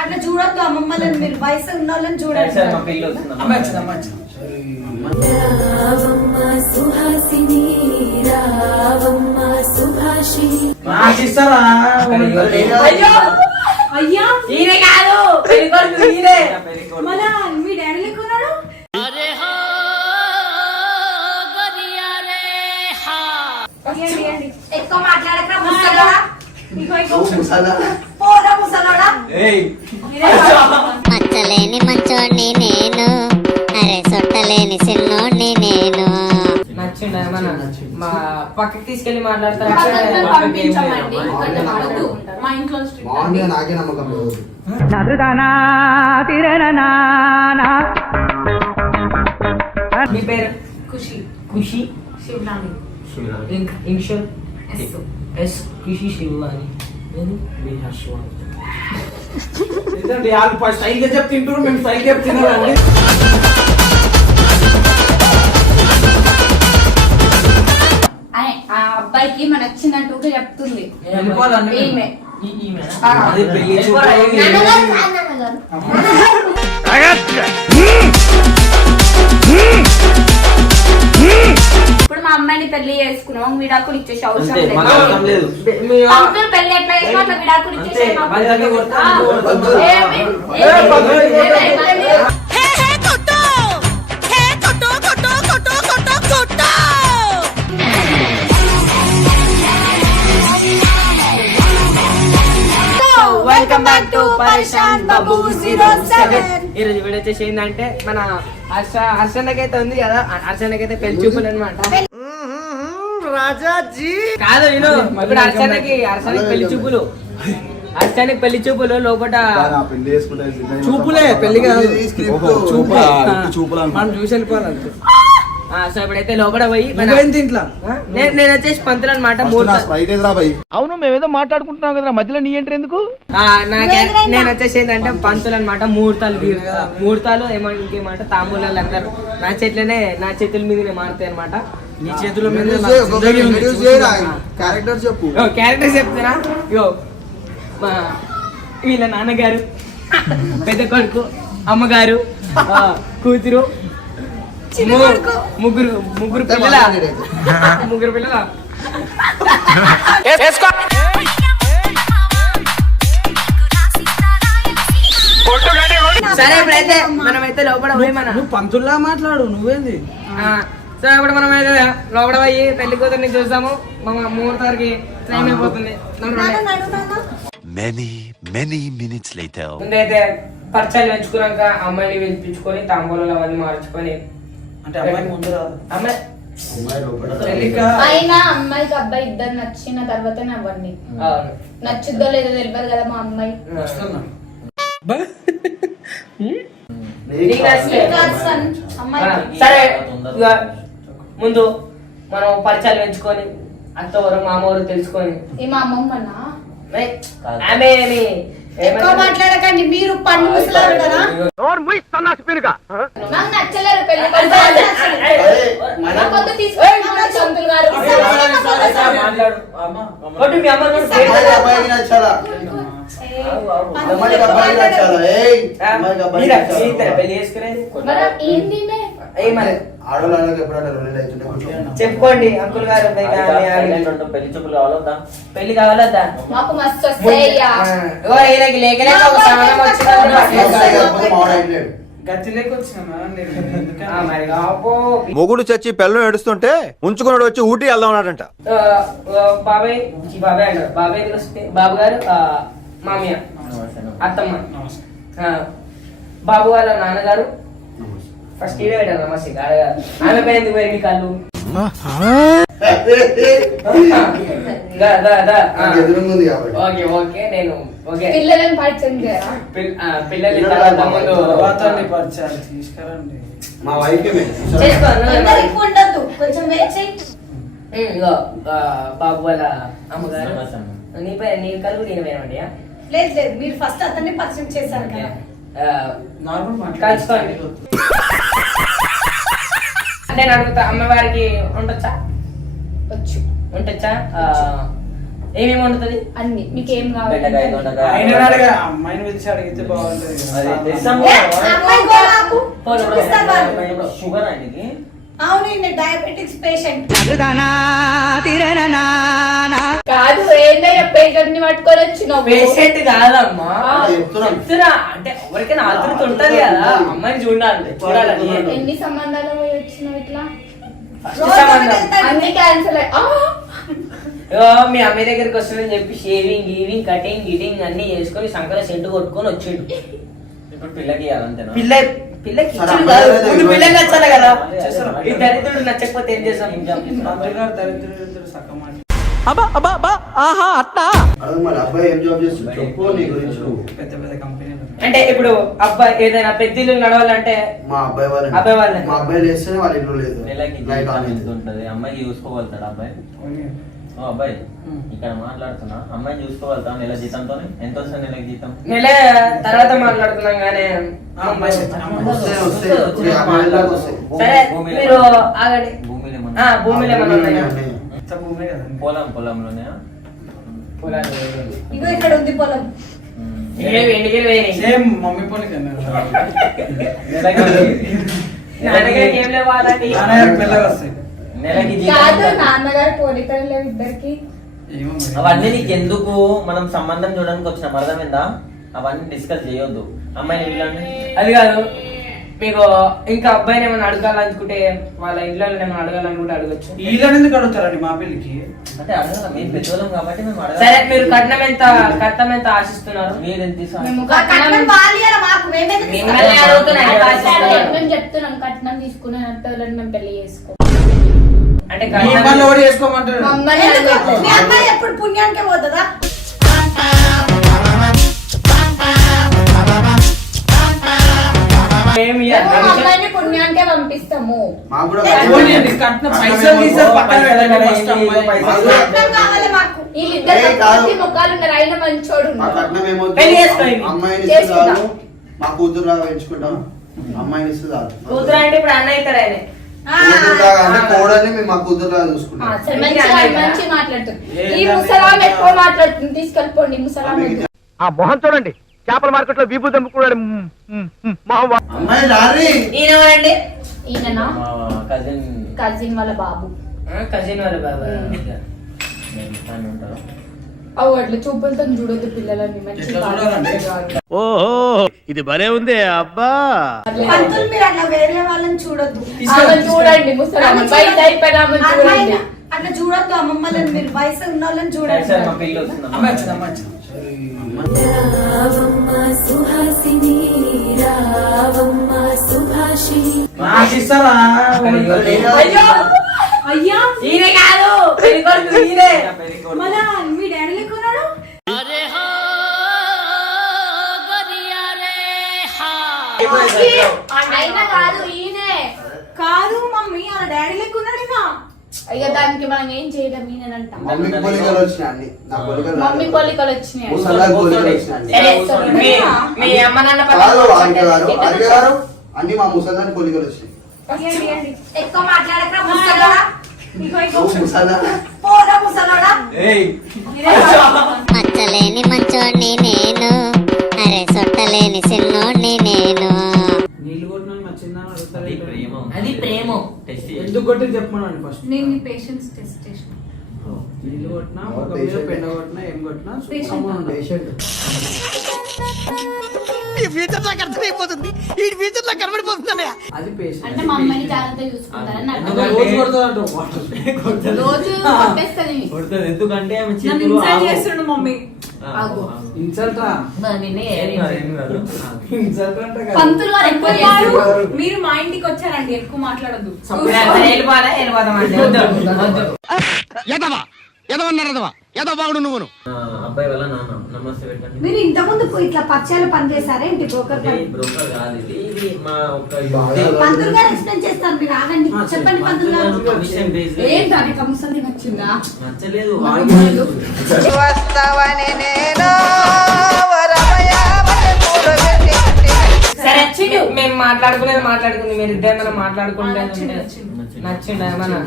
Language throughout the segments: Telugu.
అట్లా చూడొద్దు అమ్మమ్మలను, మీరు వయసు ఉన్న వాళ్ళని చూడండి. అయ్యా ఈయనే కాదు మన మీ డాడీ లెక్కున్నాడు. ఎక్కువ మాట్లాడక మచ్చలేని మంచోడిని నేను, అరే సొట్టలేని సిన్నోడిని నేను. నచ్చిండు మన మా పక్కకి తీసుకెళ్లి మాట్లాడతారు. మా ఇంట్లో నాకే నమ్మకం లేదు. మీ పేరు? Khushi. Khushi Shivarani. Initial S. Khushi Shivarani. Style గా చెప్తుంటారు, మేము స్టైల్ చెప్తున్నాం. ఆ అబ్బాయికి మన నచ్చిందంటూ చెప్తుంది. ఇప్పుడు మా అమ్మాయిని పెళ్లి చేసుకున్నాం, విడాకులు ఇచ్చేసి అవసరం లేదు. పెళ్లి ఎట్లా చేసుకున్నా అట్లా విడాకులు ఇచ్చేసి వెల్కమ్ బ్యాక్ టు పరేషాన్ బాబు 07. ఈరోజు వీడియో వచ్చేసి ఏంటంటే మన హర్షన్నకైతే ఉంది కదా, హర్షన్నకైతే పెళ్లి చూపులు అనమాట. రాజాజీ కాదు నేను ఇప్పుడు హర్షన్నకి పెళ్లి చూపులు, హర్షన్నకి పెళ్లి చూపులు లోపల చూపులే, పెళ్లి కాదు చూపులు మనం చూసి వెళ్ళిపోవాలంటే. సో ఇప్పుడైతే లోపల పోయి నేను వచ్చేసి పంతులు అనమాట. అవును, మేమేదో మాట్లాడుకుంటున్నాం కదా, మధ్యలో నీ ఎంట్రీ ఎందుకు? నేను వచ్చేసి ఏంటంటే పంతులు అనమాట. ముహూర్తాలు ఇంకేమాట తాంబూలాలు అందరు నా చేతుల మీదనే మారుతాయి అనమాట. నీ చేతుల మీద క్యారెక్టర్ చెప్పు. క్యారెక్టర్ చెప్తున్నా. వీళ్ళ నాన్నగారు, పెద్ద కొడుకు, అమ్మగారు, కూతురు, ముగ్గురు పిల్లల సరే ఇప్పుడైతే మనమైతే లోపల పోయి నువ్వు పంతుల్లా మాట్లాడు, నువ్వేంది? సో ఇప్పుడు మనం అయితే లోపల పోయి పెళ్లి కూతుర్ని చూసాము. మా ముహూర్తానికి టైం అయిపోతుంది. ముందైతే పరిచయాలు పెంచుకున్నాక అమ్మాయిని పిలిపించుకొని తాంబూలాలు అవన్నీ మార్చుకొని, అంటే అమ్మాయి ముందు అమ్మాయి అయినా అమ్మాయికి అబ్బాయి ఇద్దరు నచ్చిన తర్వాత అవ్వండి. నచ్చుద్దో లేదో తెలియదు కదా మా అమ్మాయి. సరే ముందు మనం పరిచయాలు పెంచుకొని అత్తవరు మామవరు తెలుసుకొని. ఈ మా అమ్మమ్మనా ఆమె ఎక్కువ మాట్లాడకండి, మీరు పన్ను ముసలారు కదా. నాకు నచ్చలేరు పెళ్లి చెప్పుకోండి అంకుల్ గారు. పెళ్లి చూపులు కావాలొద్దా? పెళ్లి కావాలొద్దా? మాకు మస్తు వస్తాయి. మొగుడు చచ్చి పిల్లలు ఏడుస్తుంటే ఉంచుకున్నాడు వచ్చి ఊటీ వెళ్దాం అన్నాడంట. బాబాయ్ అంటారు. బాబాయ్ వస్తే బాబు గారు, మామయ్య, అత్తమ్మ, బాబు వాళ్ళ నాన్నగారు. ఫస్ట్ ఇడే పెట్టారు నమస్తే. ఆమె పైన ఎందుకు పోయి కళ్ళు ఓకే నేను పిల్లలను పరిచయం చేయరా? పిల్లలు మా వైఫ్ ఉండదు, కొంచెం వెయిట్ చేయి. బాబు వాళ్ళ అమ్మగారు. నీ కళ్ళు నేను వేయమండి. లేదు లేదు, మీరు ఫస్ట్ అతన్ని పరిచయం చేశారు కదా. కలుసుకోండి. నేను అడుగుతా, అమ్మవారికి ఉండొచ్చా? వచ్చు. ఉండొచ్చా? ఏమేమి వండుతుంది? అన్ని మీకు ఏం బెండకాయ కావాలి దొండకాయ ఆయన అడగా అమ్మాయిని పిలిచి అడిగితే బాగుంటది అదే కదా. తెస్తాము. షుగర్ ఆయనకి అవును డయాబెటిక్స్ పేషెంట్. కాదు ఏందయ్యా పేషెంట్ ని పట్టుకొని వచ్చినావు పేషెంట్ కాదమ్మా, చెప్తున్నా. చెప్తున్నా. అంటే ఎవరికైనా ఆతృత ఉంటది కదా అమ్మాయిని చూడాలని. ఎన్ని సంబంధాలు వచ్చినావు ఇట్లా ఫస్ట్ సంబంధం. అన్ని క్యాన్సల్ మీ అమ్మాయి దగ్గరికి వస్తుందని చెప్పి షేవింగ్ గీవింగ్ కటింగ్ గిటింగ్ అన్ని చేసుకొని సంకల సెంటు కొట్టుకొని వచ్చిండు. ఇప్పుడు పిల్లకి ఇవ్వాలంతేనా? పిల్లకి సరే, ఇచ్చిండు కాదు, అమ్మాయి ముందు పిల్లకి నచ్చాలి కదా. చేస్తారా? ఈ దరిద్రుడు నచ్చకపోతే ఏం చేస్తాం? మంత్రి గారు దరిద్రుడు సగం మాట. అడుగు మరి అబ్బాయి ఏం జాబ్ చేస్తుంది చెప్పు నీ గురించి నువ్వు. పెద్ద పెద్ద కంపెనీలు అంటే ఇప్పుడు అబ్బాయి ఏదైనా పెద్ద ఇల్లు నడవాలంటే మా అబ్బాయి వాళ్ళని అబ్బాయి వాళ్ళని. మా అబ్బాయి లేస్తేనే వాళ్ళ ఇల్లు లేదు నెలకి లైట్ ఆన్ జీతం ఎంత అయింది. ఉంటది? అమ్మాయి చూసుకోగలుగుతాడు అబ్బాయి? ఓ అబ్బాయి ఇక్కడ మాట్లాడుతున్నా, అమ్మాయిని చూసుకోగలుగుతా నెల జీతంతో? ఎంత వస్తుంది నెలకి జీతం? నెల తర్వాత మాట్లాడుతున్నాం కానీ వస్తాయి, వస్తాయి. ఇప్పుడు 50 ఏళ్ళ దాకా వస్తాయి. సరే మీరు ఆగండి. భూమిలో ఏమన్నా? భూమిలో ఏమన్నా ఉన్నాయా? భూమే కదా. పొలంలోనే పొలాలు ఇగో ఇక్కడ ఉంది పొలం. ఎండికి పోయినాయి. సేమ్ మమ్మీ పోలిక నాన్నగారికి ఏం లేవు అలాంటి. మెల్లగా వస్తాయి. నెలకి జీతం కాదు ఎంత? నాన్నగారు పోలికలు లేవు ఇద్దరికి ఏమో మరి. అవన్నీ నీకు ఎందుకు? మనం సంబంధం చూడడానికి వచ్చిన అర్థమైందా? అవన్నీ డిస్కస్ చేయొద్దు. అమ్మాయిని ఇల్లు అది కాదు, మీకు ఇంకా అబ్బాయిని ఏమైనా అడగాలనుకుంటే వాళ్ళ ఇంట్లో ఏమైనా అడగాలనుకుంటే అడగచ్చు. వీళ్ళని ఎందుకు అడుగుతారండి మా పెళ్ళికి? అంటే అడగాల, మేము పెద్దోళ్ళం కాబట్టి మేము సరే అడగాలి. మీరు కట్నం ఎంత ఆశిస్తున్నారు? మీరు ఎంత తీసుకో? మేము కట్నం కట్నం వాళ్ళు ఇయ్యాలి మాకు, మేమెందుకు మిమ్మల్ని ఇస్తాం? అడుగుతున్నాను. ఎంత ఆశిస్తున్నారు? మేము చెప్తున్నాం కట్నం తీసుకునే వాళ్ళని మేము పెళ్లి చేసుకో అంటే మీ పనులు కట్నం ఎవరు చేసుకోమంటారు? మమ్మల్ని ఎందుకు? అడగట్లేదు. మీ అమ్మాయి ఎప్పుడు పుణ్యానికే పోతుందా? ఏమి మేము ఇయ్యాలి? అమ్మాయిని పుణ్యానికే పంపిస్తాము మాకు కూడా పోనీయండి, కట్నం పైసలు తీసారు పక్కన పెట్టండి ఫస్ట్ అమ్మాయి. కట్నం కావాలి మాకు. వీళ్ళిద్దరు ఏయ్, కాదు. తప్ప ముఖాలు ఉన్నారు అయినా మంచోడు మా కట్నం ఏమవుతుంది? పెళ్లి చేసుకోండి. అమ్మాయిని ఇస్తే చేసుకుంటా. చాలు. మా కూతురు లాగా పెంచుకుంటాం. అమ్మాయిని ఇస్తే చాలు. కూతురు అంటే ఇప్పుడు అన్న అవుతారు ఆయన. కూతురు లాగా అంటే కోడల్ని మేము మా కూతురు లాగా చూసుకుంటాం. మంచి మాట్లాడుతుంది ఈ ముసలాం ఎక్కువ మాట్లాడుతుంది తీసుకెళ్ళిపోండి ముసలాం ఆ మొహం చూడండి, చేపల మార్కెట్ లో వీపు దంపుకున్నాడు మొహం. అమ్మాయి రారి. ఈయన ఎవరండి? ఈయననా మా కజిన్ కజిన్ వాళ్ళ బాబు కజిన్ వాళ్ళ బాబా. ఉంటారు. అవు అట్లా చూపులతో చూడొద్దు పిల్లలని మంచి ఎట్లా చూడాలండి? ఓహో ఇది భలే ఉంది అబ్బా. పంతులు మీరు అట్లా వేరే వాళ్ళని చూడొద్దు. చూడండి ముసలాం బయట అయిపోయినా చూడండి అమ్మాయిని అట్లా చూడొద్దు. అమ్మమ్మలని మీరు వయసు ఉన్న వాళ్ళని సరే, సరే, మా చూడండి. పిల్ల వస్తుంది. అమ్మాయి వచ్చింది, అమ్మాయి వచ్చింది. నాకు ఇస్తారా? అయ్యో అయ్యా ఈయన కాదు పెళ్లి కొడుకు ఈయనే. మళ్ళా మీ డాడీ లేకున్నాడు. అయినా కాదు ఈయనే కాదు మమ్మీ అలా డాడీ లేకున్నాడు ఇక. అయ్యో దానికి మనం ఏం చేయలేం ఈయనంటాం మమ్మీకి పొలికలు వచ్చినాయి అన్ని. నా పొలికలు మమ్మీ రాలేదు. పొలికలు వచ్చినాయి ముసలాకి పొలికలు వచ్చినాయి. సరే, మీ అమ్మ నాన్న కాదు ఆంటీ గారు, ఆంటీ గారు అన్ని మా ముసలాన్ని పొలికలు వచ్చినాయి. ఇయ్యండి, ఇయ్యండి. ఎక్కువ మాట్లాడక ముసలోడా. ఇగో ఇగో నువ్వు ముసలా పోరా ముసలోడా. మచ్చలేని మంచోడిని నేను, అరే సొట్టలేని సిన్నోడిని నేను. నీళ్ళు కొట్టిన మా చిన్న అది ప్రేమ. అది ప్రేమ. టెస్ట్ ఎందుకు కొట్టి చెప్పమనండి ఫస్ట్. నేను నీ పేషెన్స్ టెస్ట్ చేసిన. నీళ్ళు కొట్టినా ఒక మీద పెండ కొట్టినా ఏం కొట్టినా శుభ్రంగా ఉండాలి. పేషెంట్ అది పేషెంట్. అంటే మా అమ్మని జాగ్రత్త చూసుకుంటారని నాకు ఎందుకంటే- రోజు కొడుతుందంట రోజు పంపేస్తుంది కొడుతుంది. ఎందుకంటే ఆమె నన్ను చేతులు ఇన్సల్ట్ ఆగవు. చేస్తుండు మమ్మీ. ఆ, ఆగు. ఆ. ఇన్సల్ట్ రా. ఏం కాదు, ఏం కాదు. ఇన్సల్ట్ అంటే కాదు. పంతులు గారు ఎక్కువ ఎక్కువ చేస్తారు. మీరు మా ఇంటికి వచ్చారండి, ఎక్కువ మాట్లాడద్దు. వెళ్ళిపోవాలా వెళ్ళిపోతామండి. వద్దు. ఆ, అబ్బాయి వల్ల నాన్న నమస్తే పెట్టండి. మీరు ఇంతకుముందు ఇట్లా పరిచయాలు పనిచేశారా ఏంటి బ్రోకర్ ఇది బ్రోకర్ కాదు, ఇది మా ఒక పంతులు గారు ఎక్స్ప్లెయిన్ చేస్తారు, మీరు ఆగండి. చెప్పండి పంతులు గారు. Commission based. ఏంటని కమిషన్ నచ్చిందా నచ్చలేదు. సరే మేము మాట్లాడుకుంది మీరు ఇద్దరు ఏమైనా మాట్లాడుకుంటే నచ్చిండు ఏమన్నా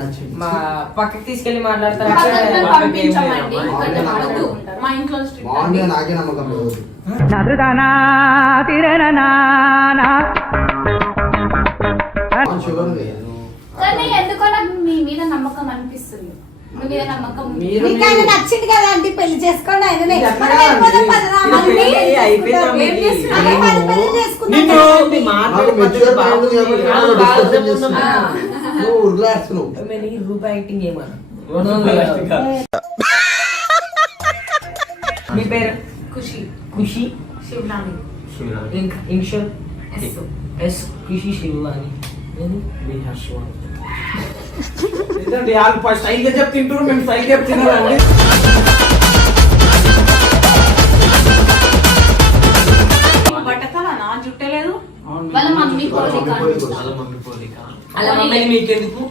మా పక్కకి తీసుకెళ్లి మాట్లాడతారు పంపించమండి కొంచెం వద్దు. మా ఇంట్లో strict అండి. బాగుంది నాకే నమ్మకం లేదు. షుగర్ ఉంది. కానీ ఎందుకో నాకు మీ మీద నమ్మకం అనిపిస్తుంది. మీ మీద నమ్మకం ఉంది. మీకు ఆయన నచ్చింది కదా అంటే పెళ్లి చేసుకోండి ఆయననే. మనం వెళ్ళిపోదాం పదరా. ఏం చేస్తున్నారు? అదే మరి పెళ్లి చేసుకుందాం. నాకు మెచ్యూర్ మైండ్ ఉంది కాబట్టి మనం డిస్కషన్ చేస్తున్నా. నువ్వు ఉర్లాడుతున్నావు. రూపాయి యాక్టింగ్ ఏమన్నా మీ పేరు ఖుషి ఖుషి శివలాని ఇనిషియల్ ఎస్ ఖుషి శివలాని వాళ్ళు స్టైల్ గా చెప్తుంటారు, మేము స్టైల్ చెప్తున్నారండి. బట్టతలనా జుట్టలేదు వాళ్ళ మమ్మీ పోలిక అలా మమ్మల్ని మీకెందుకు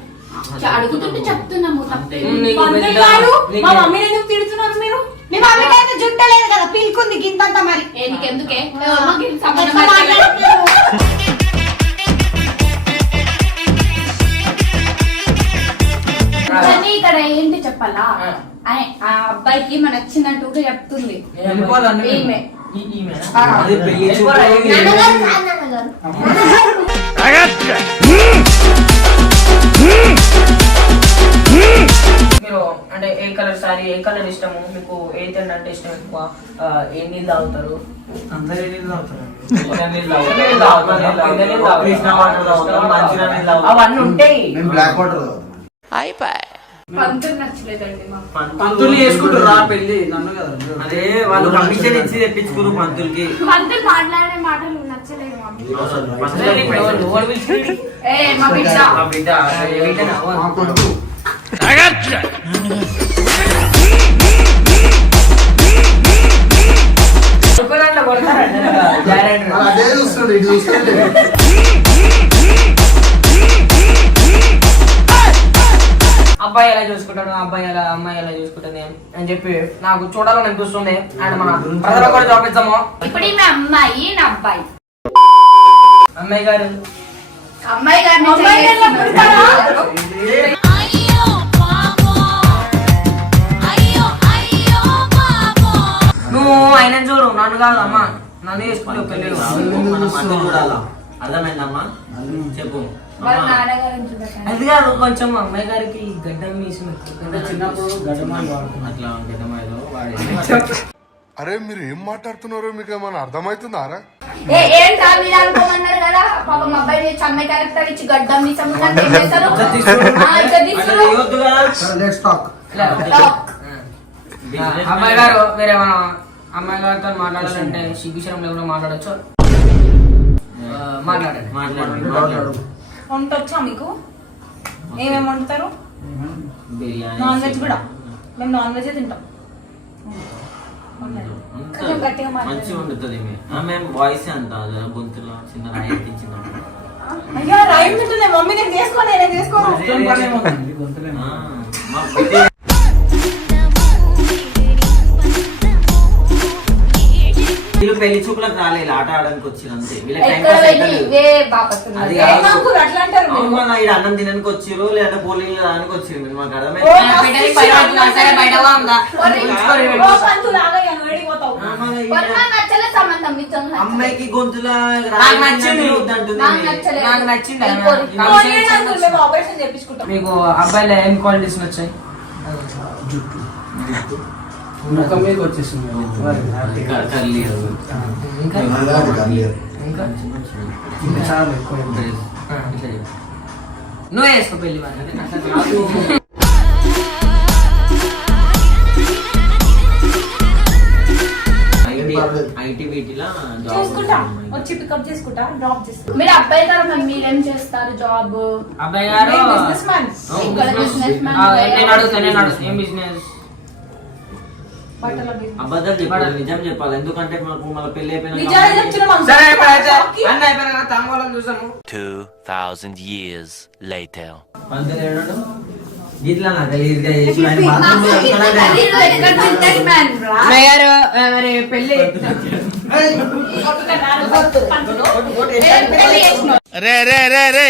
అడుగుతుంటే చెప్తున్నాము తప్పేం. నీకు పంతులు పెద్ద- గారు, నీకు- మా మమ్మీని ఎందుకు తిడుతున్నారు మీరు? మీ మమ్మీకి అయితే జుట్ట లేదు కదా పీల్కుంది గింతంత మరి. ఎందుకే మాకు ఇది సంబంధం ఎట్లా లేదు. మాట్లాడుతున్నారు? కానీ ఇక్కడ ఏంటి చెప్పాలా ఆ అబ్బాయికి మన నచ్చిందంటూ చెప్తుంది ఈమె. ఆ. అది పెళ్లి చూపులు. నాన్నగారు కాదు నాన్నగారు. మీరు అంటే ఏ కలర్ సారీ ఏ కలర్ ఇష్టము మీకు ఏ తిండి అంటే ఇష్టం ఎక్కువ ఏ నీళ్ళు తాగుతారు అందరూ ఏం తాగుతారు? అవన్నీ ఉంటాయి మేము బ్లాక్ వాటర్ తాగుతాం. పంతులు నచ్చలేదండి మాకు. పంతులు చేసుకుంటారు రా పెళ్లి నన్ను కదా. అరే వాళ్ళు కమిషన్ ఇచ్చి తెప్పించుకురు పంతులకి. పంతులు మాట్లాడే మాటలు నచ్చలేదు మాకు. ఏ మా బిడ్డ మా బిడ్డ ఏ బిడ్డనా? మా కొడుకు. వాళ్ళు అదే చూస్తుండే, ఇటు చూస్తుండే. అబ్బాయి ఎలా చూసుకుంటాడు అబ్బాయి ఎలా అమ్మాయి ఎలా చూసుకుంటుంది అని చెప్పి నాకు చూడాలని అనిపిస్తుంది అండ్ మన ప్రజలు కూడా చూపించాము ఇప్పుడు ఈమె అమ్మాయి నా అబ్బాయి. అమ్మాయి గారు అమ్మాయి గారిని నువ్వు ఆయన చూడు నన్ను కాదు అమ్మా నన్ను చేసుకుంటూ పెళ్ళి మన మధ్య చూడాలా? అర్థమైందమ్మా? చెప్పు. వాళ్ళ అమ్మా, నాన్నగారిని చూడకండి. అది కాదు కొంచెం అమ్మాయి గారికి గడ్డం మీసిన చిన్నప్పుడు గడ్డమాలు వాడుకున్నాం. అట్లా గడ్డమాయలో వాడేసి అరే మీరు ఏం మాట్లాడుతున్నారో మీకు ఏమైనా అర్థమవుతుందారా? ఏంటా మీరు అనుకోమన్నారు కదా పాపం అబ్బాయి తెచ్చి అమ్మాయి క్యారెక్టర్ ఇచ్చి గడ్డం మీ సంబంధం ఏం చేస్తారు? అట్లా చేయొద్దు కదా. Let's talk. అమ్మాయి గారు మీరేమన్నా అమ్మాయి గారితో మాట్లాడాలంటే సిగ్గుశరం లేకుండా మాట్లాడచ్చు మాట్లాడండి మాట్లాడు. వంట వచ్చా మీకు? ఏమేమి వండుతారు? బిర్యానీ, నాన్ వెజ్ కూడా మేము నాన్ వెజ్ తింటాం. కొంచెం గట్టిగా మాట్లాడండి. మంచిగా వండుతుంది ఈమె. ఆమె వాయిస్ అంత గొంతులో చిన్న రాయి ఎక్కించింది. అయ్యో రైట్ ఉంటుంది మమ్మీ నేను చేసుకోను నేను చేసుకోను. గొంతులేమో. మా బిడ్డ వీళ్ళు పెళ్లి చూపులకు రాలేదు, ఆట ఆడడానికి వచ్చిన అంతే. వీళ్ళకి టైం ఎక్కడ పాస్ వెళ్ళి అవుతలేదు. ఇవే బాపస్తున్నారు. అది ఏ కాదు. నాకు అట్లా అంటారు మీరు. అవును, మన ఈడ అన్నం తినడానికి వచ్చిర్రు లేదంటే బౌలింగ్ రానికి వచ్చిర్రు. మీరు మాకు ఓ, అర్థమైంది. బిడ్డని పైన పెట్టుకున్నా సరే బయటగా ఉందా ఓ, పంతులు ఆగయ్య, వేడిపోతావు. కొన్నా నచ్చలే సంబంధం మీతో అమ్మాయికి గొంతులా నాకు నచ్చింది. వద్దంటుంది. నాకు నచ్చలేదు. నాకు నచ్చింది. వెళ్ళిపోరు. పోనీ అంకుల్, మేము ఆపరేషన్ చేపించుకుంటాం. మీకు అబ్బాయిలో ఏం క్వాలిటీస్ వచ్చాయి ముఖం మీద వచ్చేసింది. కర్లీ అది. ఇంకా అది కర్లీయర్. ఇంకా ఇంకా చాలా ఎక్కువ. ఇట్లా చెప్పు. నువ్వే వేసుకో పెళ్లి వాడిని. అట్లా కాదు. ఐటీ వీటిలా జాబ్ చూసుకుంటా ఉంది. వచ్చి పికప్ చేసుకుంటా డ్రాప్ చేసుకుంటా. మీరు అబ్బాయి గారు మీరేం చేస్తారు జాబ్? అబ్బాయి గారు బిజినెస్ మ్యాన్. ఇక్కడ బిజినెస్ మ్యాన్. నేను అడుగుతాను ఏం బిజినెస్ బట్టల బిజినెస్. అబద్ధాలు చెప్పాలి, నిజం చెప్పాలి. ఎందుకంటే మనకు మన పెళ్లి నిజాలు చెప్తున్నాం. సరే ఇప్పుడైతే అన్న అయిపోయినా తాంబూలం చూసాము 2000 years later. పంతులు ఏడాడు ఇట్లా నాకు తెలియదు. మీరు ఎక్కడ బిజినెస్ మ్యాన్ రా? అమ్మాయి గారు మరి పెళ్లి రే రే రే రే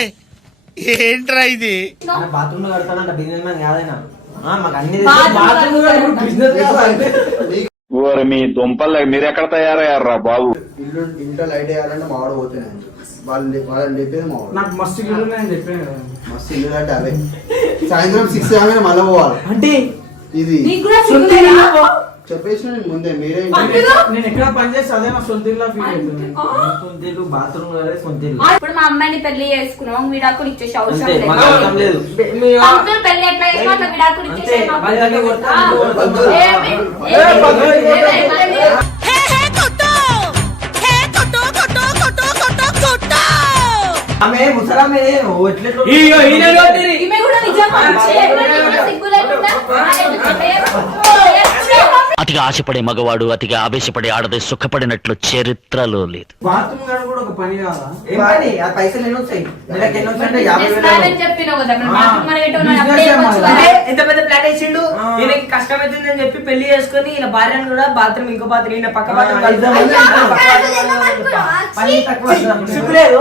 ఏంట్రా ఇది? బాత్రూమ్ లో కడతానంట బిజినెస్ మ్యాన్ కాదైనా మాకు అన్ని ఓరి మీ దుంపలు మీరు ఎక్కడ తయారయ్యారా బాబు? ఇంట్లో లైట్ వేయాలంటే మావాడు పోతున్నాయి వాళ్ళని చెప్పేది మావాడు. నాకు మస్తు ఇల్లు ఉన్నాయని చెప్పాను కదా. మస్తు ఇల్లు అంటే అవే సాయంత్రం 6 కాగానే మళ్ళీ పోవాలి. అంటే ఇది నీకు కూడా సిగ్గులేదా? చెప్పేసిన నేను ముందే మీరే నేను ఎక్కడ పని చేస్తే అదే నా సొంత ఇల్లు ఫీల్ అవుతుంది. సొంత ఇల్లు బాత్రూమ్ సొంత ఇల్లు. ఇప్పుడు మా అమ్మాయిని పెళ్లి చేసుకున్నాం విడాకులు ఇచ్చేసి అవసరం అంతే, మాకు లేదు. అవసరం లేదు. పంతులు పెళ్లి ఎట్లా చేసినా అట్లా విడాకులు ఇచ్చేసి మాకు. వాళ్ళ దగ్గర కొడతా, ఆ. కొడతా. ఏమి? ఆమె ముసలామె ఎట్లెట్లు ఈమె కూడా నిజంగా సిగ్గు లేకుండా అతిగా ఆశపడే మగవాడు అతిగా ఆవేశపడే ఆడది సుఖపడినట్లు చరిత్రలో లేదు. బాత్రూమ్ గారు కూడా ఒక పని కాదా? ఏం పని? ఆ పైసలు ఎన్ని వస్తాయి? నెలకి ఎన్ని వస్తాయి అంటే 50,000. చెప్పినావు కదా మరి బాత్రూమ్ మరి ఏంటో నాకు అప్పుడే ఇవ్వచ్చు కదా. ఎంత పెద్ద ప్లాన్ వేసిండు. ఈయనకి కష్టమైతుందని చెప్పి పెళ్లి చేసుకుని ఇలా భార్యను కూడా బాత్రూమ్ ఇంకో బాత్రూమ్ ఈయన పక్క బాత్రూమ్ పని తక్కువ వస్తుంది. సిగ్గులేదు.